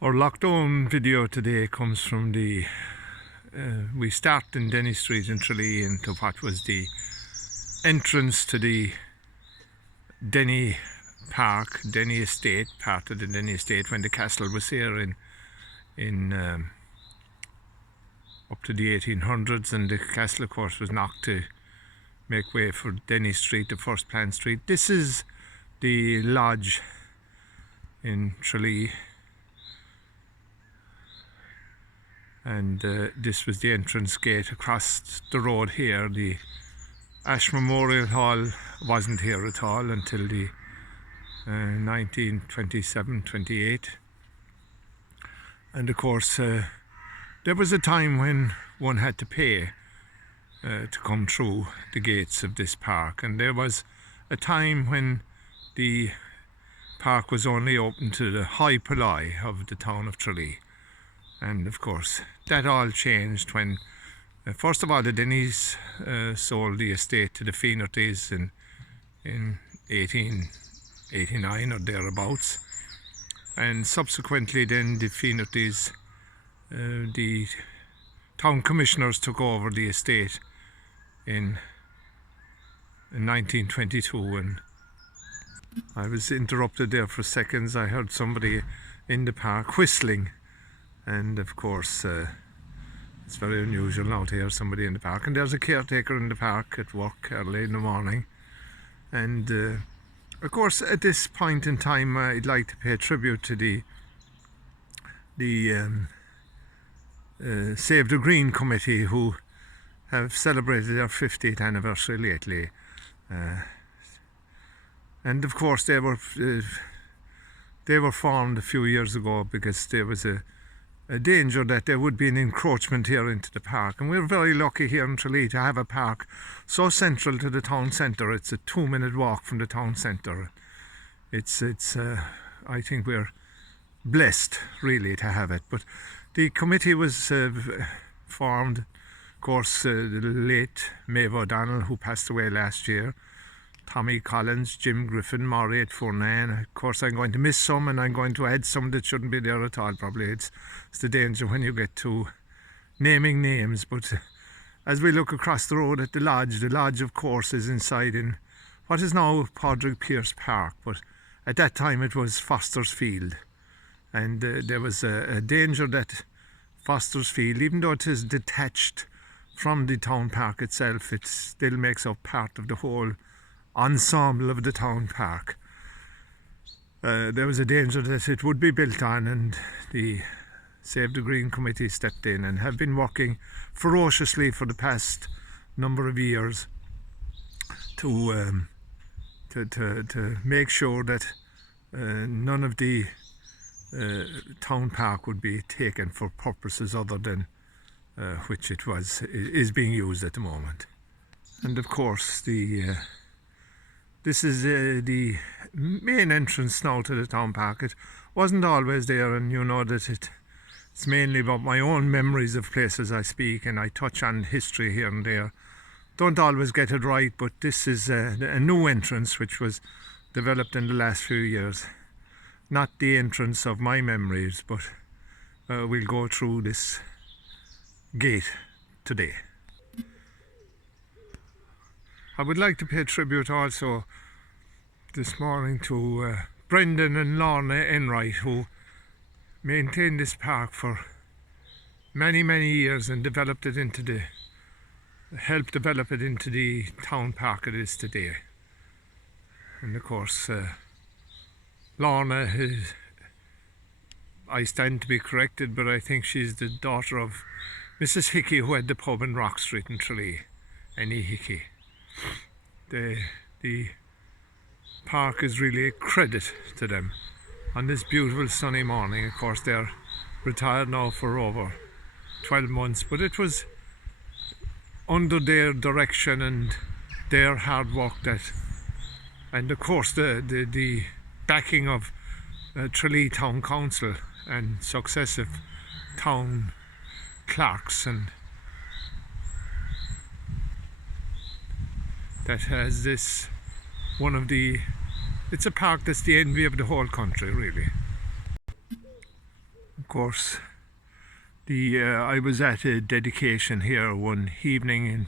Our lockdown video today comes from we start in Denny Street in Tralee into what was the entrance to the Denny Park, Denny Estate, part of the Denny Estate when the castle was here in up to the 1800s, and the castle of course was knocked to make way for Denny Street, the first planned street. This is the lodge in Tralee. And this was the entrance gate across the road here. The Ash Memorial Hall wasn't here at all until the 1927-28. And of course there was a time when one had to pay to come through the gates of this park, and there was a time when the park was only open to the high poloi of the town of Tralee. And of course that all changed when first of all the Denny's sold the estate to the Feenertys in 1889 or thereabouts, and subsequently then the Feenertys, the town commissioners, took over the estate in 1922. And I was interrupted there for seconds. I heard somebody in the park whistling. And of course, it's very unusual now to hear somebody in the park. And there's a caretaker in the park at work early in the morning. And of course, at this point in time, I'd like to pay tribute to the Save the Green Committee, who have celebrated their 50th anniversary lately. And of course, they were formed a few years ago because there was a danger that there would be an encroachment here into the park, and we're very lucky here in Tralee to have a park so central to the town centre. It's a 2-minute walk from the town centre. It's I think we're blessed really to have it. But the committee was formed, of course, the late Maeve O'Donnell, who passed away last year, Tommy Collins, Jim Griffin, Maurice Fournane. Of course, I'm going to miss some, and I'm going to add some that shouldn't be there at all, probably. It's the danger when you get to naming names. But as we look across the road at the lodge, of course, is inside in what is now Padraig Pearse Park, but at that time it was Foster's Field. And there was a danger that Foster's Field, even though it is detached from the town park itself, it still makes up part of the whole ensemble of the town park. There was a danger that it would be built on, and the Save the Green Committee stepped in and have been working ferociously for the past number of years to make sure that none of the town park would be taken for purposes other than which it is being used at the moment. And of course this is the main entrance now to the town park. It wasn't always there, and you know that it's mainly about my own memories of places I speak, and I touch on history here and there. Don't always get it right, but this is a new entrance which was developed in the last few years. Not the entrance of my memories, but we'll go through this gate today. I would like to pay tribute also this morning to Brendan and Lorna Enright, who maintained this park for many years and helped develop it into the town park it is today. And of course Lorna is, I stand to be corrected, but I think she's the daughter of Mrs. Hickey, who had the pub in Rock Street in Tralee, Annie Hickey. The park is really a credit to them on this beautiful sunny morning. Of course, they're retired now for over 12 months, but it was under their direction and their hard work and of course the backing of Tralee Town Council and successive town clerks, and that has this it's a park that's the envy of the whole country, really. Of course, I was at a dedication here one evening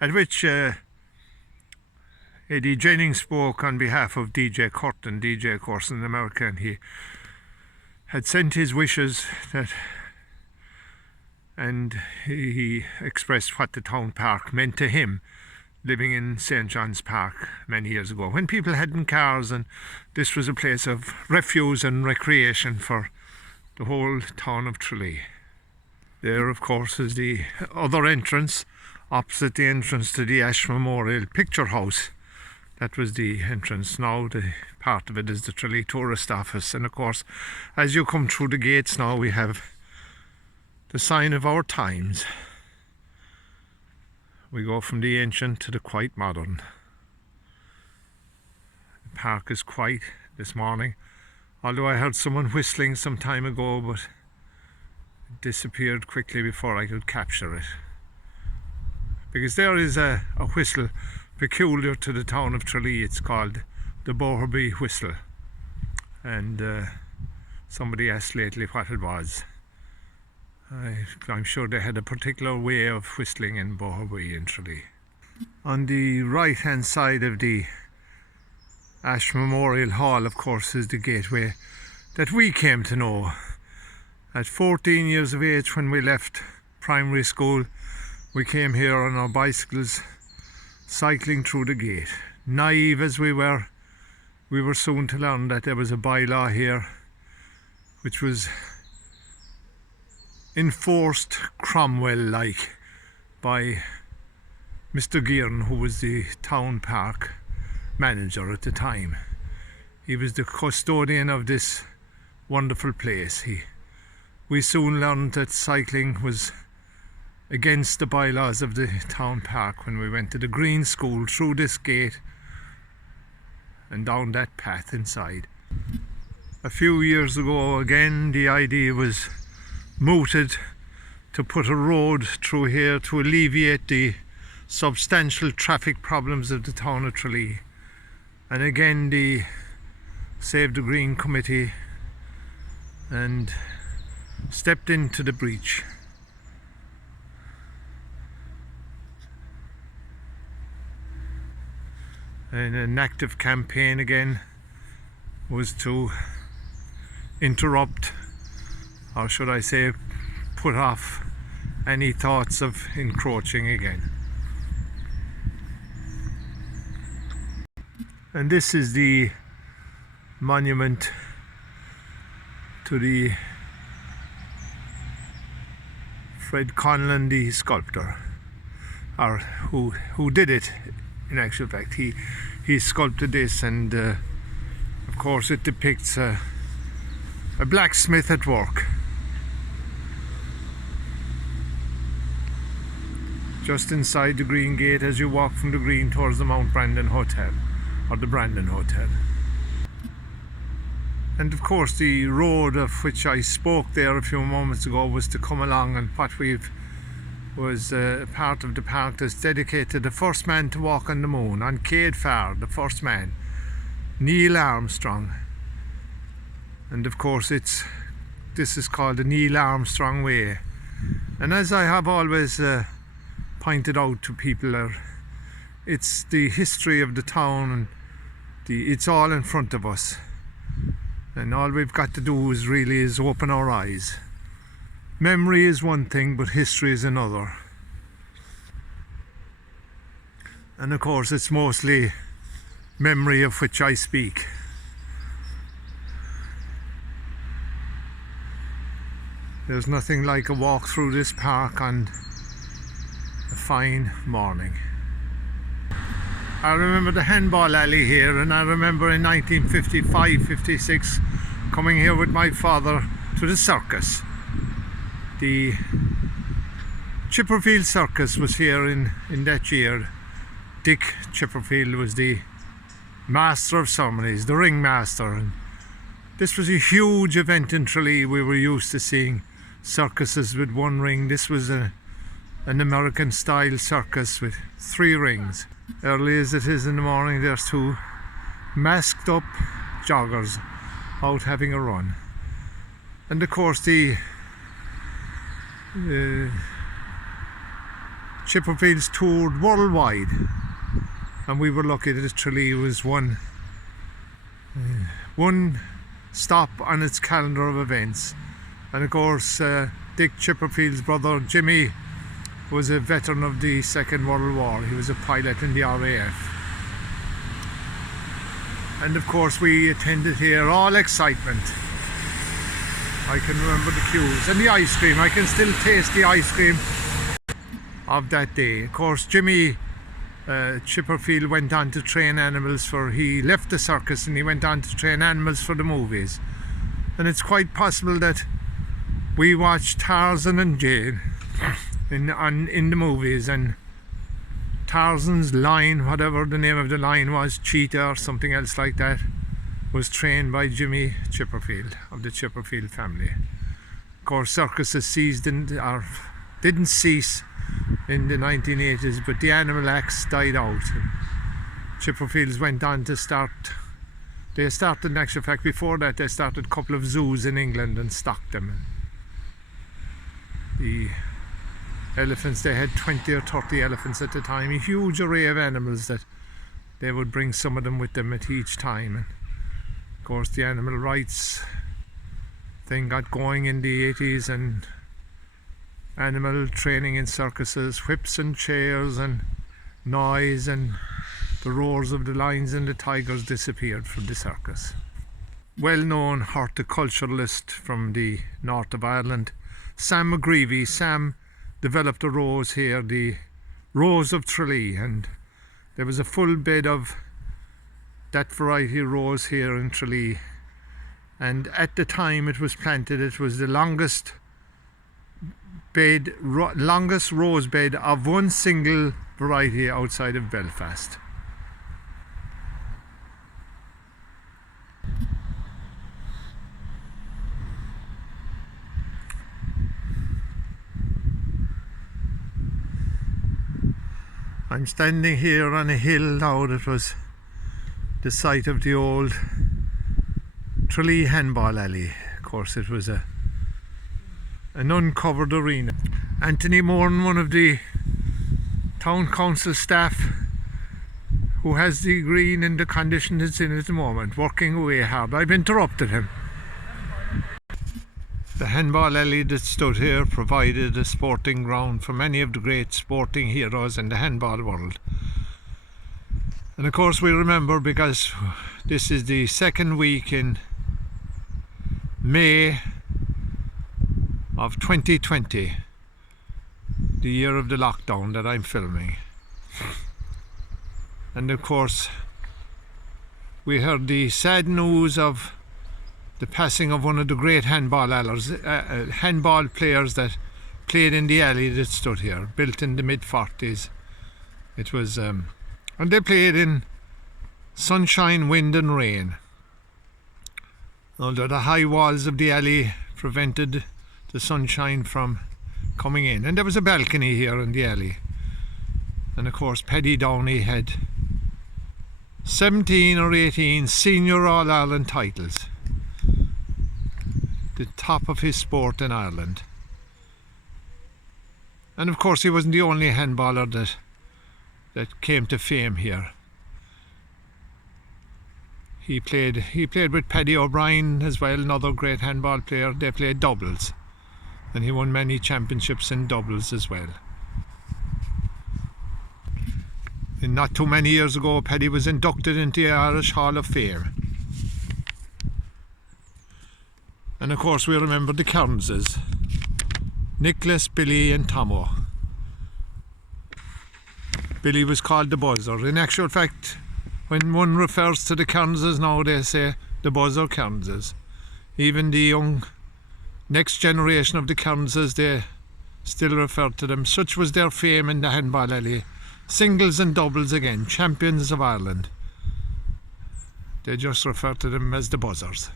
at which Eddie Jennings spoke on behalf of DJ Curtin. DJ, of course, in America, and he had sent his wishes and he expressed what the town park meant to him, living in St. John's Park many years ago, when people hadn't cars, and this was a place of refuge and recreation for the whole town of Tralee. There, of course, is the other entrance, opposite the entrance to the Ash Memorial Picture House. That was the entrance. Now the part of it is the Tralee Tourist Office, and of course, as you come through the gates now, we have the sign of our times. We go from the ancient to the quite modern. The park is quiet this morning, although I heard someone whistling some time ago, but it disappeared quickly before I could capture it. Because there is a whistle peculiar to the town of Tralee. It's called the Boherby whistle, and somebody asked lately what it was. I'm sure they had a particular way of whistling in Boherby in Tralee. On the right hand side of the Ash Memorial Hall, of course, is the gateway that we came to know. At 14 years of age, when we left primary school, we came here on our bicycles, cycling through the gate. Naive as we were soon to learn that there was a bylaw here which was enforced Cromwell-like by Mr. Gearan, who was the town park manager at the time. He was the custodian of this wonderful place. We soon learned that cycling was against the bylaws of the town park when we went to the Green School through this gate and down that path inside. A few years ago again, the idea was mooted to put a road through here to alleviate the substantial traffic problems of the town of Tralee. And again, the Save the Green committee and stepped into the breach. And an active campaign again was to interrupt, or should I say put off, any thoughts of encroaching again. And this is the monument to the Fred Conlon, the sculptor, or who did it in actual fact. He sculpted this, and of course it depicts a blacksmith at work. Just inside the Green Gate as you walk from the Green towards the Mount Brandon Hotel, or the Brandon Hotel. And of course the road of which I spoke there a few moments ago was to come along, and what was a part of the park that's dedicated the first man to walk on the moon, on Cade Farr, the first man, Neil Armstrong. And of course this is called the Neil Armstrong Way. And as I have always pointed out to people, it's the history of the town, and it's all in front of us, and all we've got to do is open our eyes. Memory is one thing, but history is another. And of course it's mostly memory of which I speak. There's nothing like a walk through this park on a fine morning. I remember the handball alley here, and I remember in 1955-56 coming here with my father to the circus. The Chipperfield Circus was here in that year. Dick Chipperfield was the master of ceremonies, the ringmaster, and this was a huge event in Tralee. We were used to seeing circuses with one ring. This was an American style circus with 3 rings. Early as it is in the morning, there's 2 masked up joggers out having a run. And of course the Chipperfields toured worldwide, and we were lucky that Tralee was one stop on its calendar of events. And of course Dick Chipperfield's brother Jimmy was a veteran of the Second World War. He was a pilot in the RAF. And of course we attended here, all excitement. I can remember the queues and the ice cream. I can still taste the ice cream of that day. Of course Jimmy Chipperfield went on to train animals he left the circus and he went on to train animals for the movies. And it's quite possible that we watched Tarzan and Jane in the movies, and Tarzan's lion, whatever the name of the lion was, Cheetah or something else like that, was trained by Jimmy Chipperfield of the Chipperfield family. Of course circuses didn't cease in the 1980s, but the animal acts died out. Chipperfields went on to they started, in actual fact before that they started a couple of zoos in England and stocked them. The elephants, they had 20 or 30 elephants at the time, a huge array of animals that they would bring some of them with them at each time. And of course the animal rights thing got going in the 80s, and animal training in circuses, whips and chairs and noise, and the roars of the lions and the tigers disappeared from the circus. Well-known horticulturalist from the north of Ireland, Sam McGreevy. Sam developed a rose here, the Rose of Tralee, and there was a full bed of that variety rose here in Tralee, and at the time it was planted, it was the longest rose bed of one single variety outside of Belfast. I'm standing here on a hill now that was the site of the old Tralee handball alley. Of course it was an uncovered arena. Anthony Moran, one of the town council staff who has the green in the condition it's in at the moment, working away hard. I've interrupted him. The handball alley that stood here provided a sporting ground for many of the great sporting heroes in the handball world. And of course we remember, because this is the second week in May of 2020, the year of the lockdown that I'm filming. And of course we heard the sad news of the passing of one of the great handball players that played in the alley that stood here, built in the mid-40s. It was and they played in sunshine, wind and rain, although the high walls of the alley prevented the sunshine from coming in, and there was a balcony here in the alley. And of course Paddy Dolly had 17 or 18 senior All-Ireland titles, the top of his sport in Ireland. And of course he wasn't the only handballer that came to fame here. He played with Paddy O'Brien as well, another great handball player. They played doubles, and he won many championships in doubles as well. And not too many years ago, Paddy was inducted into the Irish Hall of Fame. And of course we remember the Kearnses, Nicholas, Billy and Tomo. Billy was called the Buzzer. In actual fact, when one refers to the Kearnses now, they say the Buzzer Kearnses. Even the young next generation of the Kearnses, they still refer to them. Such was their fame in the handball alley. Singles and doubles again, champions of Ireland. They just refer to them as the Buzzers.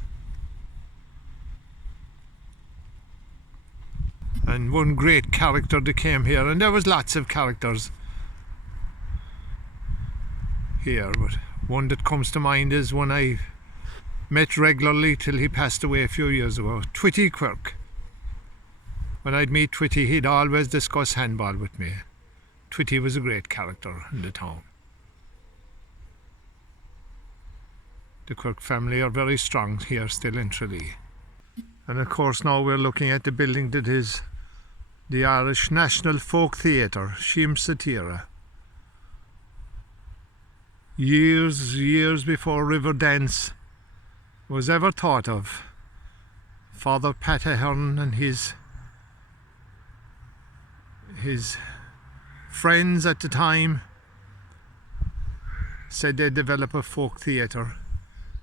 And one great character that came here, and there was lots of characters here, but one that comes to mind is one I met regularly till he passed away a few years ago, Twitty Quirk. When I'd meet Twitty, he'd always discuss handball with me. Twitty was a great character in the town. The Quirk family are very strong here still in Tralee. And of course now we're looking at the building that is the Irish National Folk Theatre, Shim Satira. Years before river dance was ever thought of, Father Paddy Dolly and his friends at the time said they'd develop a folk theatre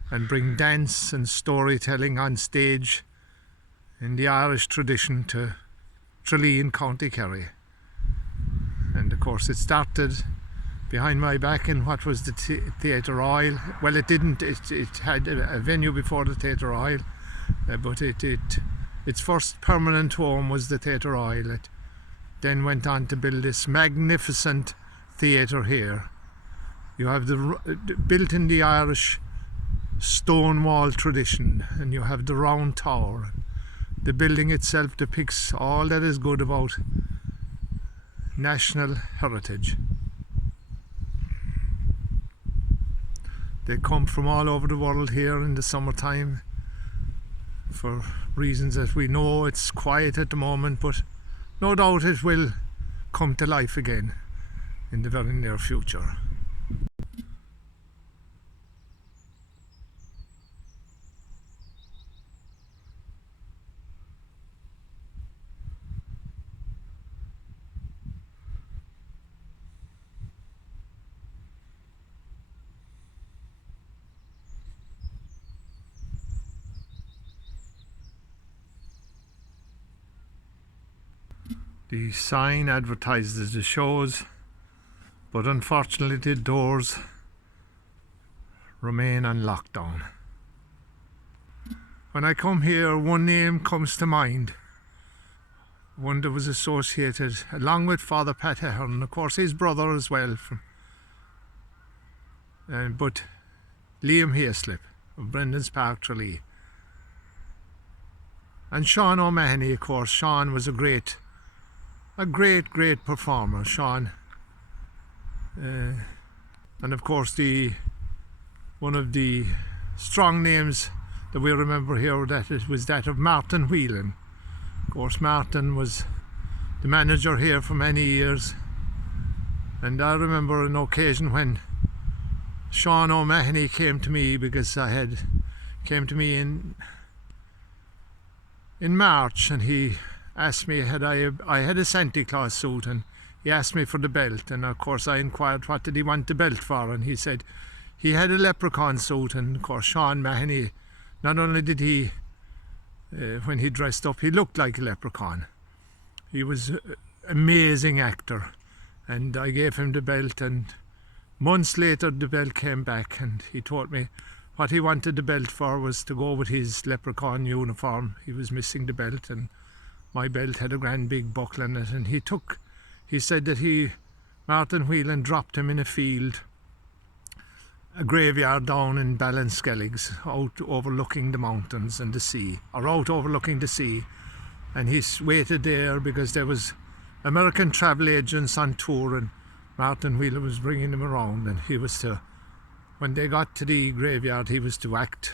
and bring dance and storytelling on stage in the Irish tradition to Tralee in County Kerry. And of course it started behind my back in what was the Theatre Royal. Well, it didn't, it had a venue before the Theatre Royal, but its first permanent home was the Theatre Royal. It then went on to build this magnificent theatre here. You have built in the Irish stone wall tradition, and you have the round tower. The building itself depicts all that is good about national heritage. They come from all over the world here in the summertime for reasons that we know. It's quiet at the moment, but no doubt it will come to life again in the very near future. The sign advertises the shows, but unfortunately the doors remain on lockdown. When I come here, one name comes to mind, one that was associated along with Father Paddy Dolly, and of course his brother as well, but Liam Hayslip of Brendan's Park, Tralee. And Sean O'Mahony, of course. Sean was a great performer, Sean. And of course one of the strong names that we remember here was that of Martin Whelan. Of course, Martin was the manager here for many years, and I remember an occasion when Sean O'Mahony came to me, because came to me in March, and he asked me, I had a Santa Claus suit, and he asked me for the belt, and of course I inquired what did he want the belt for, and he said he had a leprechaun suit. And of course Sean Mahoney, not only did he when he dressed up, he looked like a leprechaun. He was an amazing actor, and I gave him the belt, and months later the belt came back, and he told me what he wanted the belt for was to go with his leprechaun uniform. He was missing the belt, and my belt had a grand big buckle in it, and he said that Martin Whelan dropped him in a field, a graveyard down in Ballinskelligs, out overlooking the mountains and the sea, or out overlooking the sea, and he waited there because there was American travel agents on tour, and Martin Whelan was bringing them around, and when they got to the graveyard, he was to act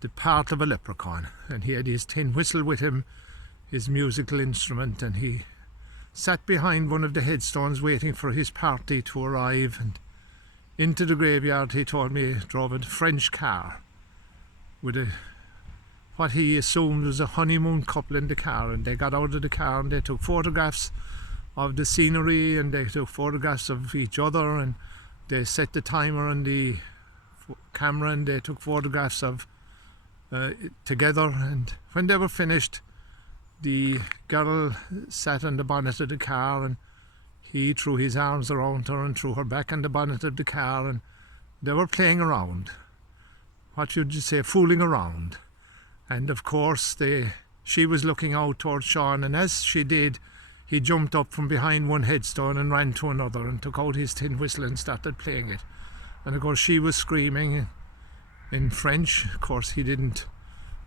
the part of a leprechaun, and he had his tin whistle with him, his musical instrument, and he sat behind one of the headstones waiting for his party to arrive. And into the graveyard, he told me, drove a French car with what he assumed was a honeymoon couple in the car, and they got out of the car and they took photographs of the scenery, and they took photographs of each other, and they set the timer on the camera, and they took photographs of together. And when they were finished, the girl sat on the bonnet of the car, and he threw his arms around her and threw her back on the bonnet of the car, and they were playing around. What should you say? Fooling around. And of course she was looking out towards Sean, and as she did, he jumped up from behind one headstone and ran to another and took out his tin whistle and started playing it. And of course she was screaming, in French. Of course, he didn't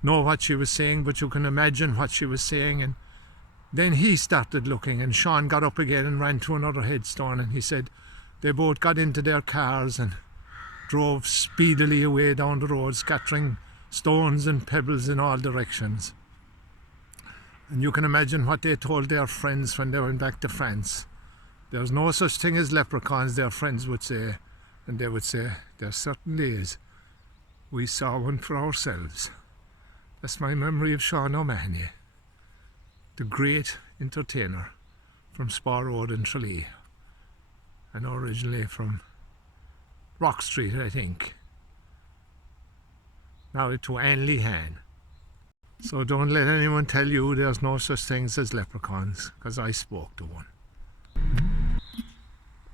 know what she was saying, but you can imagine what she was saying. And then he started looking, and Sean got up again and ran to another headstone, and he said they both got into their cars and drove speedily away down the road, scattering stones and pebbles in all directions. And you can imagine what they told their friends when they went back to France. There's no such thing as leprechauns, their friends would say. And they would say, there certainly is. We saw one for ourselves. That's my memory of Sean O'Mahony, the great entertainer from Spa Road in Tralee, and originally from Rock Street, I think. Married to Anne Lehan. So don't let anyone tell you there's no such things as leprechauns, because I spoke to one.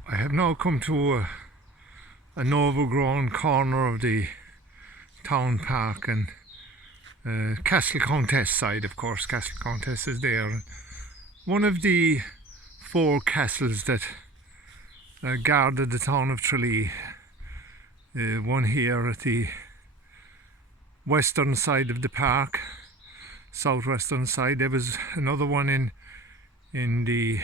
I have now come to an overgrown corner of the town park, and Castle Countess side, of course. Castle Countess is there. One of the 4 castles that guarded the town of Tralee. One here at the western side of the park, southwestern side. There was another one in the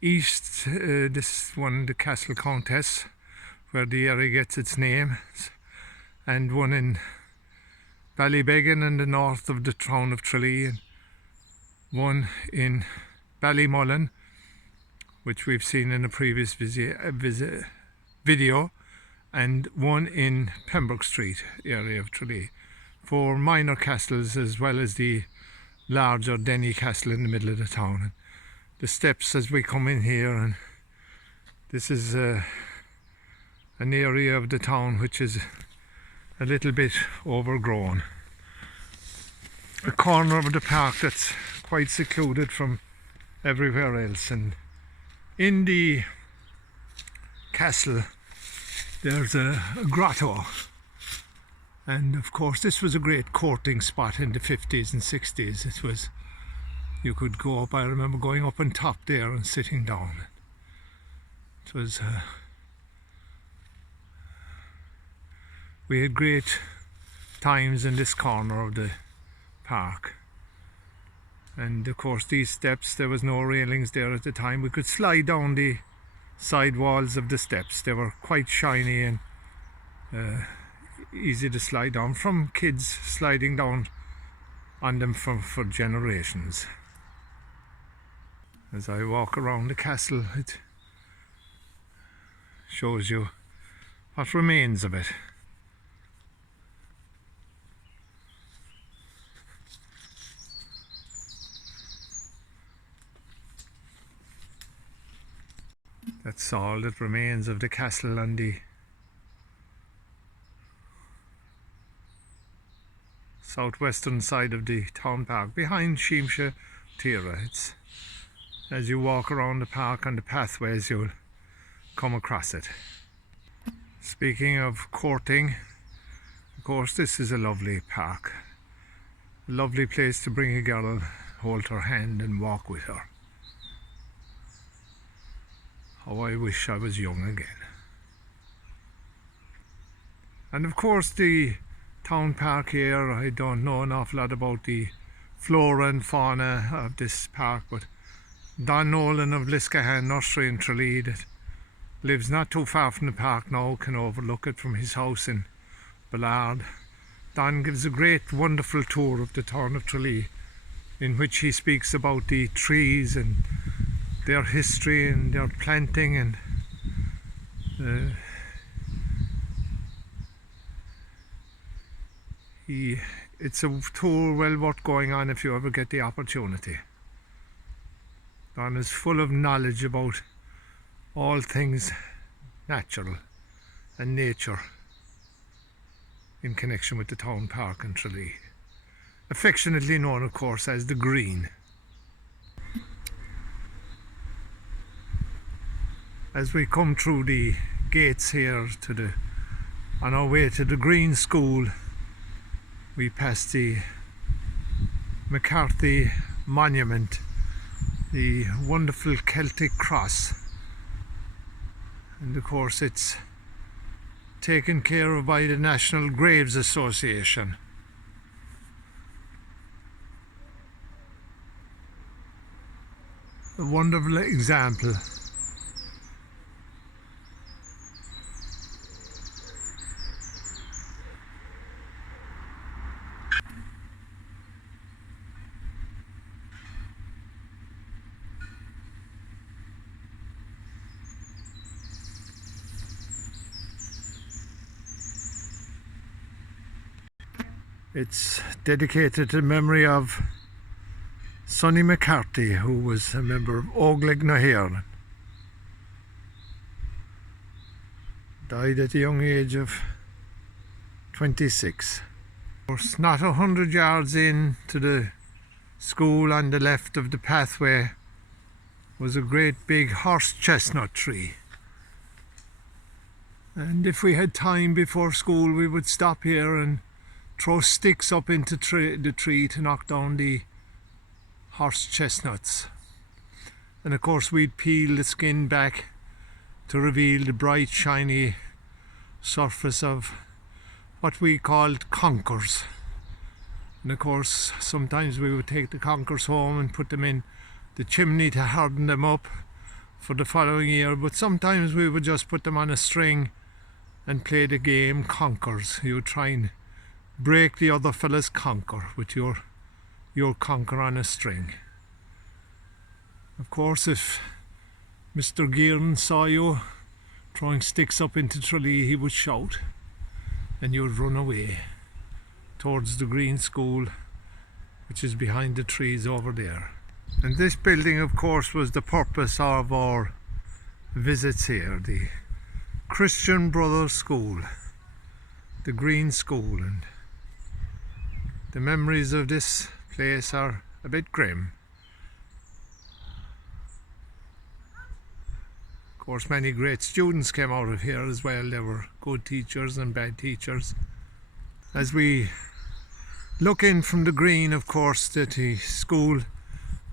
east, this one, the Castle Countess, where the area gets its name, and one in Ballybeggin in the north of the town of Tralee, and one in Ballymullen, which we've seen in a previous video, and one in Pembroke Street area of Tralee. 4 minor castles, as well as the larger Denny Castle in the middle of the town. And the steps as we come in here, and this is an area of the town which is a little bit overgrown. A corner of the park that's quite secluded from everywhere else, and in the castle there's a grotto, and of course this was a great courting spot in the 50s and 60s. It was, you could go up, I remember going up on top there and sitting down. It was we had great times in this corner of the park. And of course these steps, there was no railings there at the time. We could slide down the side walls of the steps. They were quite shiny and easy to slide down, from kids sliding down on them for generations. As I walk around the castle, it shows you what remains of it. That's all that remains of the castle on the southwestern side of the town park, behind Sheemsha Tira. It's, as you walk around the park on the pathways, you'll come across it. Speaking of courting, of course this is a lovely park. A lovely place to bring a girl, hold her hand and walk with her. How I wish I was young again. And of course the town park here, I don't know an awful lot about the flora and fauna of this park, but Don Nolan of Liscahan Nursery in Tralee, that lives not too far from the park now, can overlook it from his house in Ballard. Don gives a great, wonderful tour of the town of Tralee, in which he speaks about the trees and their history and their planting, and it's a tour well worth going on if you ever get the opportunity. Don is full of knowledge about all things natural and nature in connection with the town park in Tralee, affectionately known of course as the Green. As we come through the gates here on our way to the Green School, we pass the McCarthy Monument, the wonderful Celtic cross, and of course it's taken care of by the National Graves Association. A wonderful example. It's dedicated to the memory of Sonny McCarthy, who was a member of Óglaigh na hÉireann. Died at a young age of 26. Of course, not 100 yards in to the school on the left of the pathway was a great big horse chestnut tree. And if we had time before school, we would stop here and throw sticks up into the tree to knock down the horse chestnuts. And of course we'd peel the skin back to reveal the bright shiny surface of what we called conkers. And of course sometimes we would take the conkers home and put them in the chimney to harden them up for the following year, but sometimes we would just put them on a string and play the game conkers. You would try and break the other fella's conker with your conker on a string. Of course, if Mr. Gearan saw you throwing sticks up into Tralee, he would shout and you would run away towards the green school, which is behind the trees over there. And this building, of course, was the purpose of our visits here, the Christian Brothers School, the Green School. And the memories of this place are a bit grim. Of course, many great students came out of here as well. There were good teachers and bad teachers. As we look in from the green, of course, that the school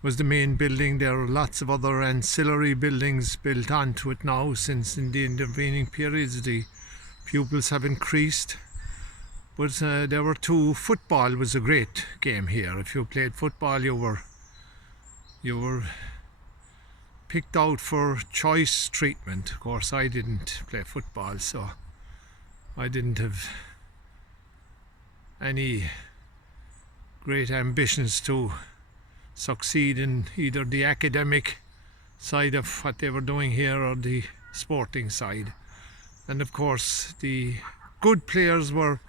was the main building. There are lots of other ancillary buildings built onto it now, since in the intervening periods the pupils have increased. But there were two. Football was a great game here. If you played football, you were picked out for choice treatment. Of course, I didn't play football, so I didn't have any great ambitions to succeed in either the academic side of what they were doing here or the sporting side. And of course, the good players were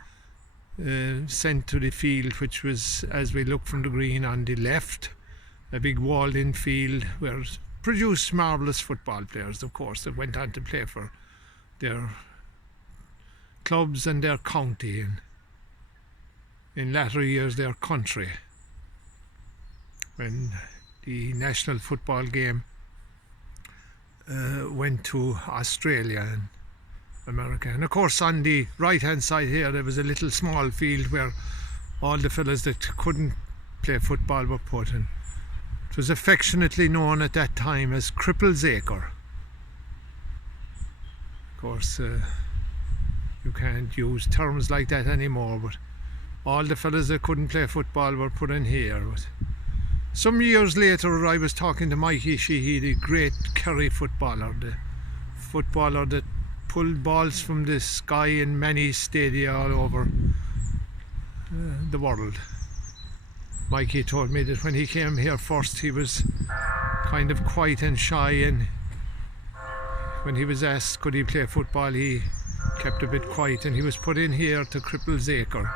sent to the field, which was, as we look from the green on the left, a big walled-in field where it produced marvellous football players, of course, that went on to play for their clubs and their county, and in latter years their country, when the national football game went to Australia and America. And of course, on the right hand side here there was a little small field where all the fellas that couldn't play football were put in. It was affectionately known at that time as Cripple's Acre. Of course, you can't use terms like that anymore, but all the fellas that couldn't play football were put in here. But some years later I was talking to Mikey Sheehy, the great Kerry footballer, the footballer that pulled balls from the sky in many stadia all over the world. Mikey told me that when he came here first he was kind of quiet and shy, and when he was asked could he play football, he kept a bit quiet, and he was put in here to Cripple's Acre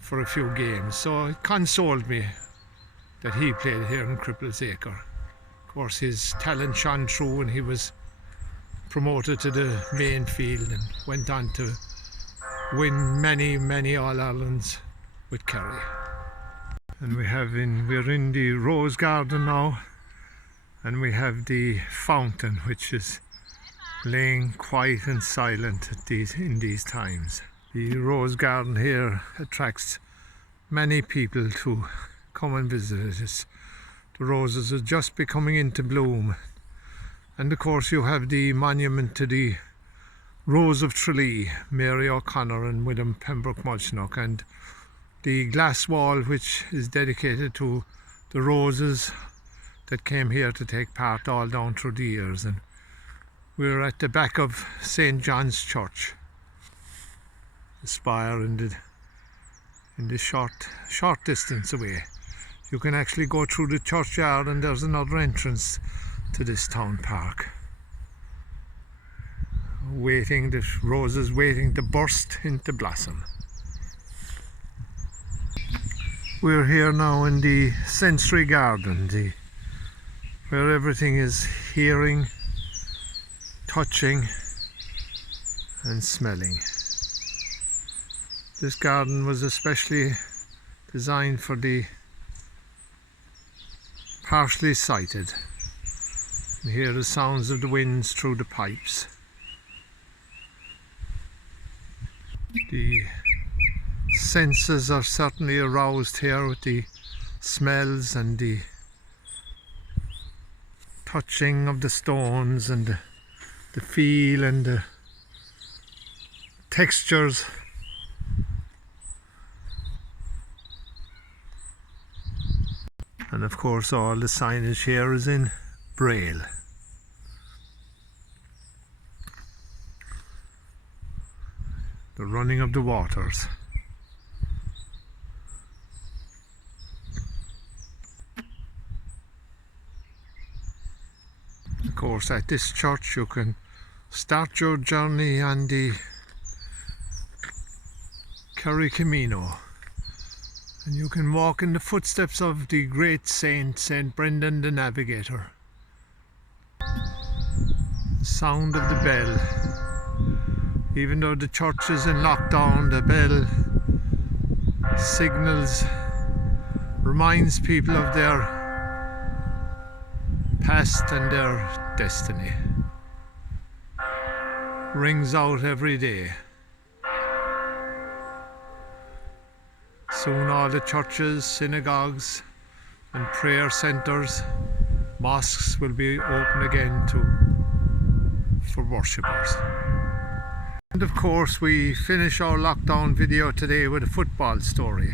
for a few games. So it consoled me that he played here in Cripple's Acre. Of course, his talent shone through and he was promoted to the main field and went on to win many All-Irelands with Kerry. And we're in the Rose Garden now, and we have the fountain, which is laying quiet and silent in these times. The Rose Garden here attracts many people to come and visit it. The roses are just becoming into bloom. And of course you have the monument to the Rose of Tralee, Mary O'Connor and William Pembroke Mulchnock, and the glass wall which is dedicated to the roses that came here to take part all down through the years. And we're at the back of St. John's Church, the spire in the short distance away. You can actually go through the churchyard and there's another entrance to this town park. The roses waiting to burst into blossom. We're here now in the sensory garden, where everything is hearing, touching and smelling. This garden was especially designed for the partially sighted. You hear the sounds of the winds through the pipes. The senses are certainly aroused here with the smells and the touching of the stones and the feel and the textures. And of course all the signage here is in Braille. The running of the waters. Of course, at this church you can start your journey on the Kerry Camino, and you can walk in the footsteps of the great saint, Saint Brendan the Navigator. The sound of the bell. Even though the church is in lockdown, the bell signals, reminds people of their past and their destiny. Rings out every day. Soon all the churches, synagogues and prayer centres, mosques will be open again for worshippers. And of course we finish our lockdown video today with a football story.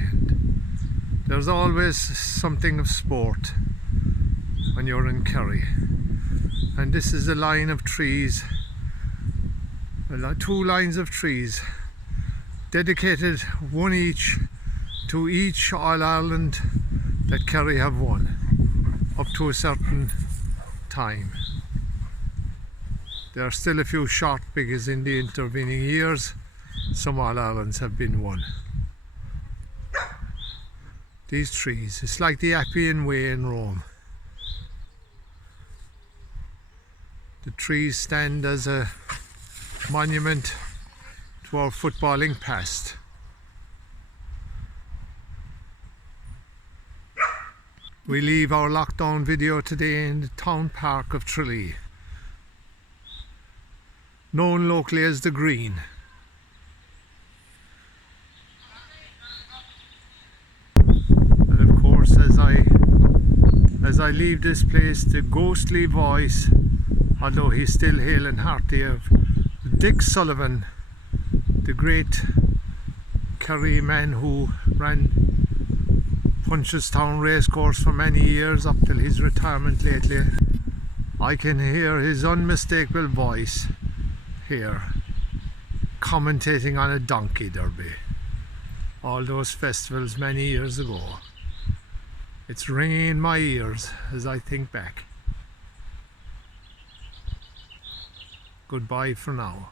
There's always something of sport when you're in Kerry. And this is a line of trees, two lines of trees, dedicated one each to each All-Ireland that Kerry have won up to a certain time. There are still a few short because in the intervening years some All-Irelands have been won. These trees, it's like the Appian Way in Rome. The trees stand as a monument to our footballing past. We leave our lockdown video today in the town park of Tralee, known locally as the Green. And of course, as I leave this place, the ghostly voice, although he's still hale and hearty, of Dick Sullivan, the great Kerry man who ran Punchestown Racecourse for many years up till his retirement lately. I can hear his unmistakable voice here, commentating on a donkey derby, all those festivals many years ago. It's ringing in my ears as I think back. Goodbye for now.